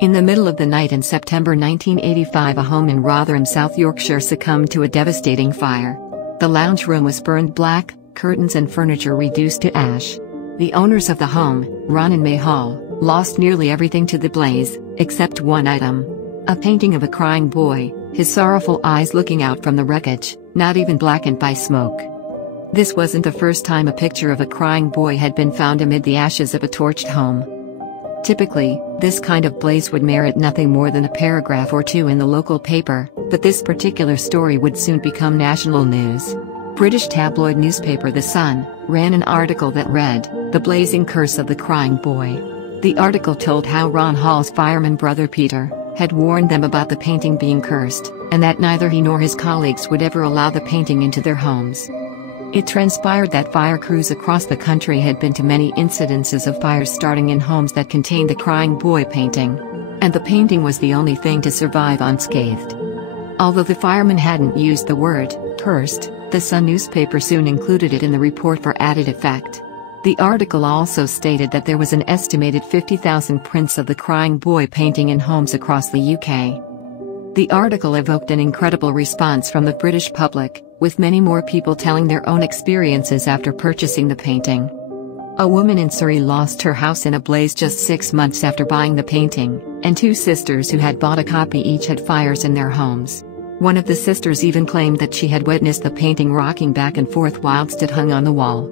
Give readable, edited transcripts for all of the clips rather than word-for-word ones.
In the middle of the night in September 1985, a home in Rotherham, South Yorkshire succumbed to a devastating fire. The lounge room was burned black, curtains and furniture reduced to ash. The owners of the home, Ron and May Hall, lost nearly everything to the blaze, except one item. A painting of a crying boy, his sorrowful eyes looking out from the wreckage, not even blackened by smoke. This wasn't the first time a picture of a crying boy had been found amid the ashes of a torched home. Typically, this kind of blaze would merit nothing more than a paragraph or two in the local paper, but this particular story would soon become national news. British tabloid newspaper The Sun ran an article that read, "The Blazing Curse of the Crying Boy." The article told how Ron Hall's fireman brother Peter had warned them about the painting being cursed, and that neither he nor his colleagues would ever allow the painting into their homes. It transpired that fire crews across the country had been to many incidences of fires starting in homes that contained the crying boy painting. And the painting was the only thing to survive unscathed. Although the firemen hadn't used the word cursed, the Sun newspaper soon included it in the report for added effect. The article also stated that there was an estimated 50,000 prints of the crying boy painting in homes across the UK. The article evoked an incredible response from the British public, with many more people telling their own experiences after purchasing the painting. A woman in Surrey lost her house in a blaze just 6 months after buying the painting, and two sisters who had bought a copy each had fires in their homes. One of the sisters even claimed that she had witnessed the painting rocking back and forth whilst it hung on the wall.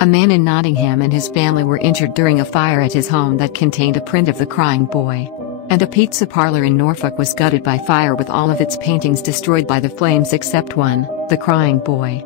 A man in Nottingham and his family were injured during a fire at his home that contained a print of the crying boy. And a pizza parlor in Norfolk was gutted by fire with all of its paintings destroyed by the flames except one, the crying boy.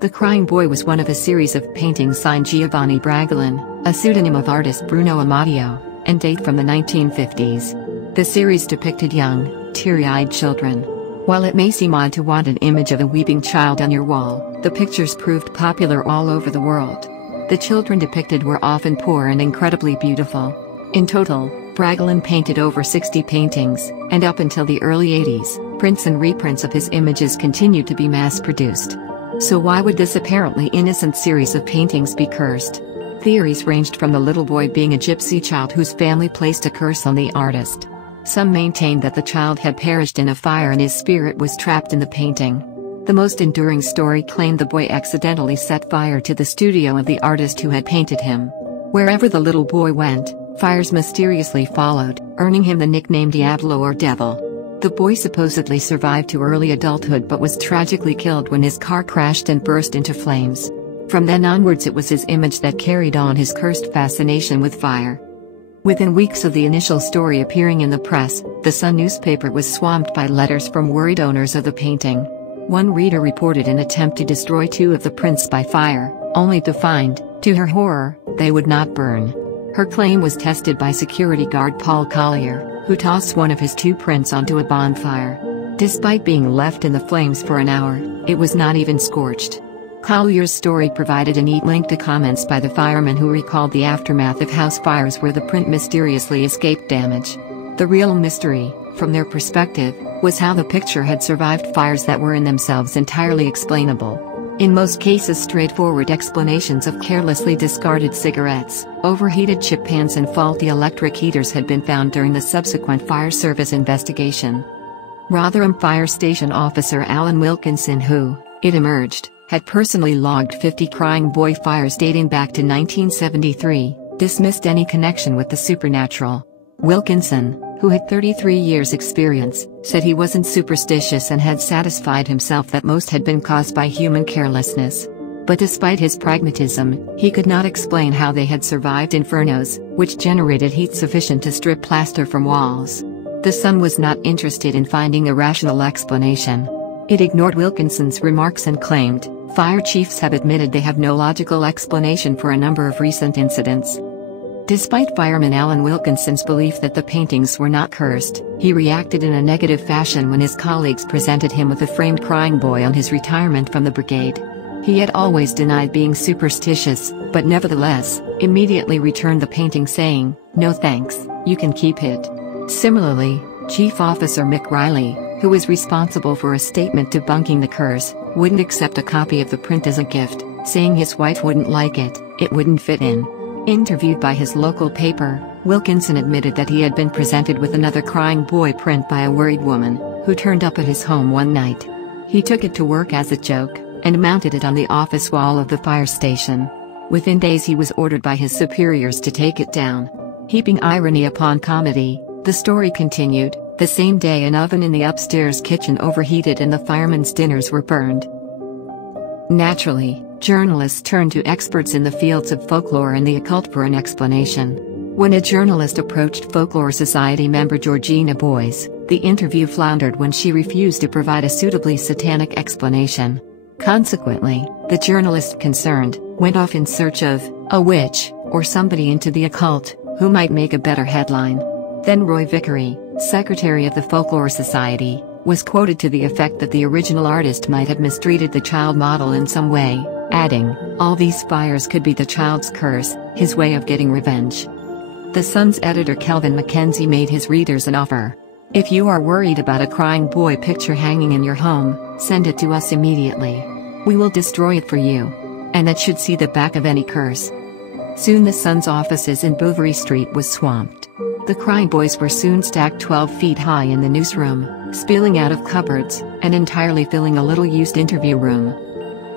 The crying boy was one of a series of paintings signed Giovanni Bragolin, a pseudonym of artist Bruno Amadio, and date from the 1950s. The series depicted young, teary-eyed children. While it may seem odd to want an image of a weeping child on your wall, the pictures proved popular all over the world. The children depicted were often poor and incredibly beautiful. In total, Bragolin painted over 60 paintings, and up until the early 80s, prints and reprints of his images continued to be mass-produced. So why would this apparently innocent series of paintings be cursed? Theories ranged from the little boy being a gypsy child whose family placed a curse on the artist. Some maintained that the child had perished in a fire and his spirit was trapped in the painting. The most enduring story claimed the boy accidentally set fire to the studio of the artist who had painted him. Wherever the little boy went, fires mysteriously followed, earning him the nickname Diablo or Devil. The boy supposedly survived to early adulthood but was tragically killed when his car crashed and burst into flames. From then onwards it was his image that carried on his cursed fascination with fire. Within weeks of the initial story appearing in the press, the Sun newspaper was swamped by letters from worried owners of the painting. One reader reported an attempt to destroy 2 of the prints by fire, only to find, to her horror, they would not burn. Her claim was tested by security guard Paul Collier, who tossed one of his 2 prints onto a bonfire. Despite being left in the flames for an hour, it was not even scorched. Collier's story provided a neat link to comments by the firemen who recalled the aftermath of house fires where the print mysteriously escaped damage. The real mystery, from their perspective, was how the picture had survived fires that were in themselves entirely explainable. In most cases, straightforward explanations of carelessly discarded cigarettes, overheated chip pans and faulty electric heaters had been found during the subsequent fire service investigation. Rotherham Fire Station officer Alan Wilkinson, who, it emerged, had personally logged 50 crying boy fires dating back to 1973, dismissed any connection with the supernatural. Wilkinson, who had 33 years' experience, said he wasn't superstitious and had satisfied himself that most had been caused by human carelessness. But despite his pragmatism, he could not explain how they had survived infernos, which generated heat sufficient to strip plaster from walls. The Sun was not interested in finding a rational explanation. It ignored Wilkinson's remarks and claimed, "Fire chiefs have admitted they have no logical explanation for a number of recent incidents." Despite fireman Alan Wilkinson's belief that the paintings were not cursed, he reacted in a negative fashion when his colleagues presented him with a framed crying boy on his retirement from the brigade. He had always denied being superstitious, but nevertheless, immediately returned the painting saying, "No thanks, you can keep it." Similarly, Chief Officer Mick Riley, who was responsible for a statement debunking the curse, wouldn't accept a copy of the print as a gift, saying his wife wouldn't like it, it wouldn't fit in. Interviewed by his local paper, Wilkinson admitted that he had been presented with another crying boy print by a worried woman, who turned up at his home one night. He took it to work as a joke, and mounted it on the office wall of the fire station. Within days he was ordered by his superiors to take it down. Heaping irony upon comedy, the story continued, the same day an oven in the upstairs kitchen overheated and the firemen's dinners were burned. Naturally, journalists turned to experts in the fields of folklore and the occult for an explanation. When a journalist approached Folklore Society member Georgina Boyce, the interview floundered when she refused to provide a suitably satanic explanation. Consequently, the journalist concerned went off in search of a witch or somebody into the occult who might make a better headline. Then Roy Vickery, secretary of the Folklore Society, was quoted to the effect that the original artist might have mistreated the child model in some way, adding, "All these fires could be the child's curse, his way of getting revenge." The Sun's editor Kelvin Mackenzie made his readers an offer. If you are worried about a crying boy picture hanging in your home, send it to us immediately. We will destroy it for you. And that should see the back of any curse. Soon the Sun's offices in Bouverie Street was swamped. The crying boys were soon stacked 12 feet high in the newsroom, spilling out of cupboards, and entirely filling a little-used interview room.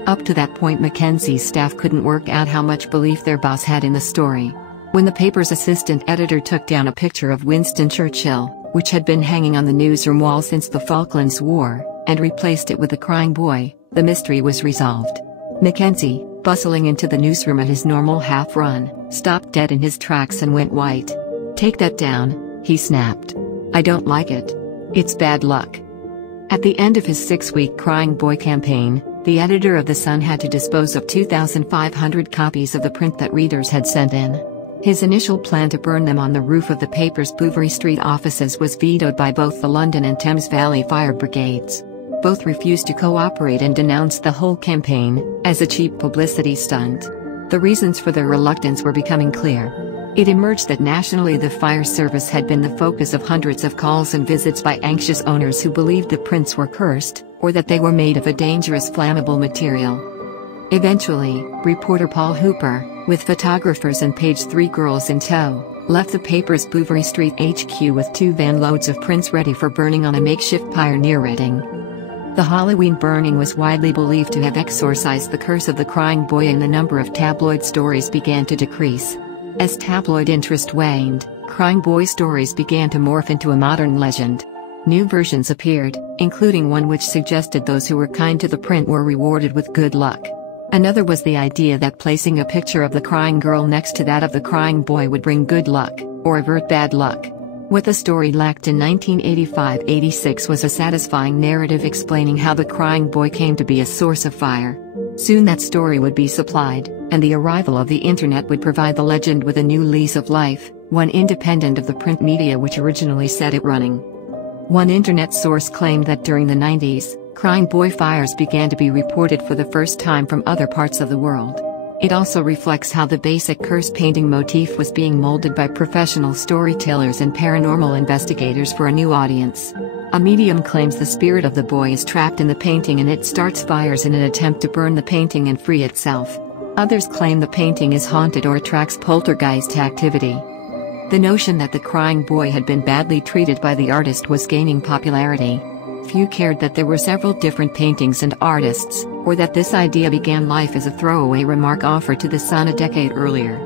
Up to that point Mackenzie's staff couldn't work out how much belief their boss had in the story. When the paper's assistant editor took down a picture of Winston Churchill, which had been hanging on the newsroom wall since the Falklands War, and replaced it with a crying boy, the mystery was resolved. Mackenzie, bustling into the newsroom at his normal half-run, stopped dead in his tracks and went white. "Take that down," he snapped. "I don't like it. It's bad luck." At the end of his 6-week crying boy campaign, the editor of The Sun had to dispose of 2,500 copies of the print that readers had sent in. His initial plan to burn them on the roof of the paper's Bouverie Street offices was vetoed by both the London and Thames Valley fire brigades. Both refused to cooperate and denounced the whole campaign as a cheap publicity stunt. The reasons for their reluctance were becoming clear. It emerged that nationally the fire service had been the focus of hundreds of calls and visits by anxious owners who believed the prints were cursed, or that they were made of a dangerous flammable material. Eventually, reporter Paul Hooper, with photographers and Page 3 girls in tow, left the paper's Bouverie Street HQ with 2 van loads of prints ready for burning on a makeshift pyre near Reading. The Halloween burning was widely believed to have exorcised the curse of the crying boy, and the number of tabloid stories began to decrease. As tabloid interest waned, crying boy stories began to morph into a modern legend. New versions appeared, including one which suggested those who were kind to the print were rewarded with good luck. Another was the idea that placing a picture of the crying girl next to that of the crying boy would bring good luck, or avert bad luck. What the story lacked in 1985-86 was a satisfying narrative explaining how the crying boy came to be a source of fire. Soon that story would be supplied, and the arrival of the internet would provide the legend with a new lease of life, one independent of the print media which originally set it running. One internet source claimed that during the 90s, crying boy fires began to be reported for the first time from other parts of the world. It also reflects how the basic curse painting motif was being molded by professional storytellers and paranormal investigators for a new audience. A medium claims the spirit of the boy is trapped in the painting and it starts fires in an attempt to burn the painting and free itself. Others claim the painting is haunted or attracts poltergeist activity. The notion that the crying boy had been badly treated by the artist was gaining popularity. Few cared that there were several different paintings and artists, or that this idea began life as a throwaway remark offered to the Sun a decade earlier.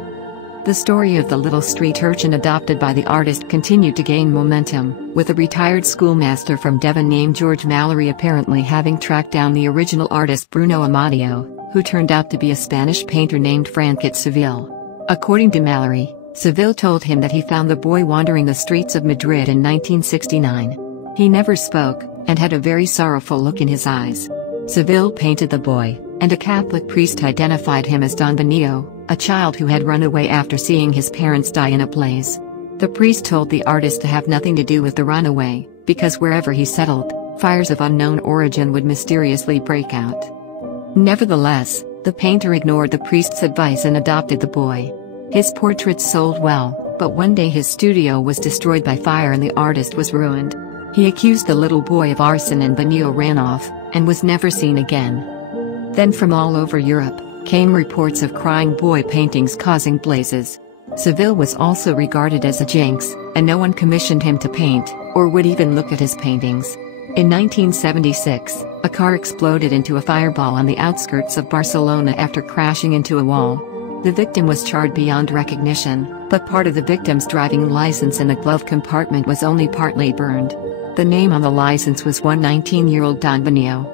The story of the little street urchin adopted by the artist continued to gain momentum, with a retired schoolmaster from Devon named George Mallory apparently having tracked down the original artist Bruno Amadio, who turned out to be a Spanish painter named Frank at Seville. According to Mallory, Seville told him that he found the boy wandering the streets of Madrid in 1969. He never spoke, and had a very sorrowful look in his eyes. Seville painted the boy, and a Catholic priest identified him as Don Benito, a child who had run away after seeing his parents die in a blaze. The priest told the artist to have nothing to do with the runaway, because wherever he settled, fires of unknown origin would mysteriously break out. Nevertheless, the painter ignored the priest's advice and adopted the boy. His portraits sold well, but one day his studio was destroyed by fire and the artist was ruined. He accused the little boy of arson and Benito ran off, and was never seen again. Then from all over Europe, came reports of crying boy paintings causing blazes. Seville was also regarded as a jinx, and no one commissioned him to paint, or would even look at his paintings. In 1976, a car exploded into a fireball on the outskirts of Barcelona after crashing into a wall. The victim was charred beyond recognition, but part of the victim's driving license in the glove compartment was only partly burned. The name on the license was one 19-year-old Don Benio.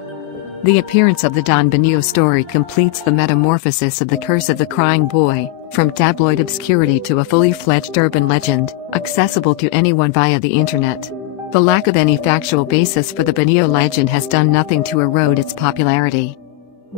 The appearance of the Don Benio story completes the metamorphosis of the curse of the crying boy, from tabloid obscurity to a fully fledged urban legend, accessible to anyone via the internet. The lack of any factual basis for the Benio legend has done nothing to erode its popularity.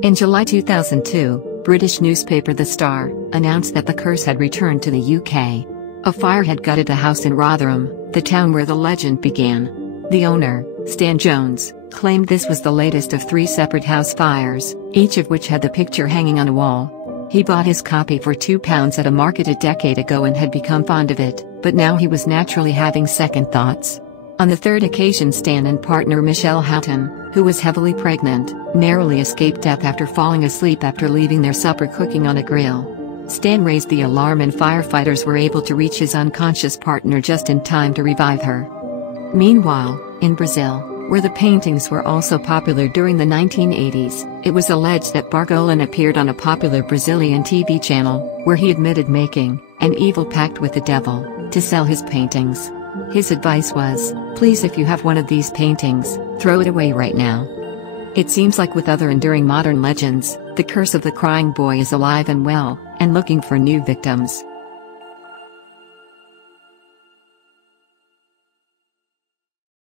In July 2002, British newspaper The Star announced that the curse had returned to the UK. A fire had gutted a house in Rotherham, the town where the legend began. The owner, Stan Jones, claimed this was the latest of 3 separate house fires, each of which had the picture hanging on a wall. He bought his copy for £2 at a market a decade ago and had become fond of it, but now he was naturally having second thoughts. On the third occasion, Stan and partner Michelle Houghton, who was heavily pregnant, narrowly escaped death after falling asleep after leaving their supper cooking on a grill. Stan raised the alarm and firefighters were able to reach his unconscious partner just in time to revive her. Meanwhile, in Brazil, where the paintings were also popular during the 1980s, it was alleged that Bargolin appeared on a popular Brazilian TV channel, where he admitted making an evil pact with the devil to sell his paintings. His advice was, "Please, if you have one of these paintings, throw it away right now." It seems like with other enduring modern legends, the curse of the crying boy is alive and well, and looking for new victims.